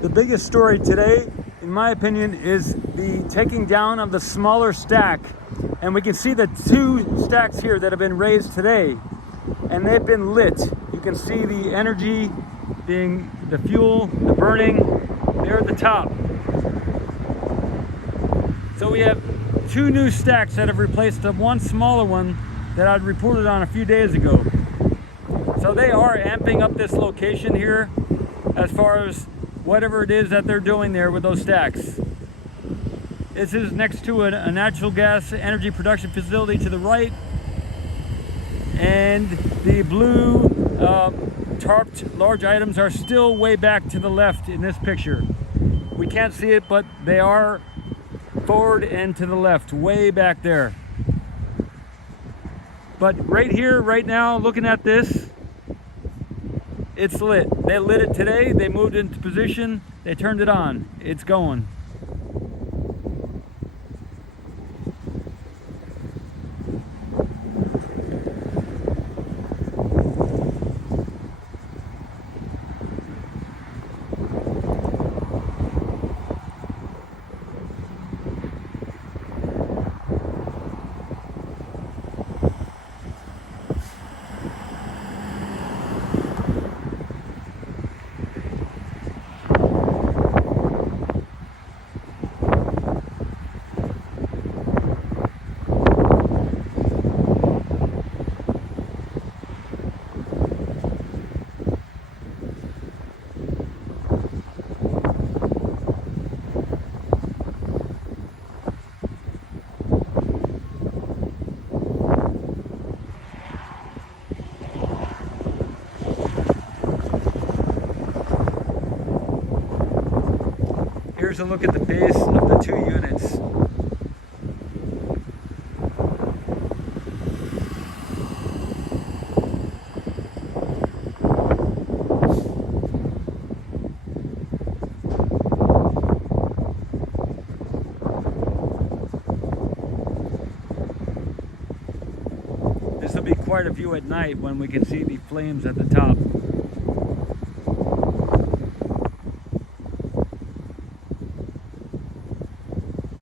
The biggest story today, in my opinion, is the taking down of the smaller stack. And we can see the two stacks here that have been raised today, and they've been lit. You can see the energy being, the fuel, the burning, there at the top. So we have two new stacks that have replaced the one smaller one that I'd reported on a few days ago. So they are amping up this location here as far as whatever it is that they're doing there with those stacks. This is next to a natural gas energy production facility to the right, and the blue tarped large items are still way back to the left in this picture. We can't see it, but they are forward and to the left, way back there. But right here, right now, looking at this, it's lit. They lit it today, they moved into position, they turned it on, it's going. Here's a look at the base of the two units. This will be quite a view at night when we can see the flames at the top.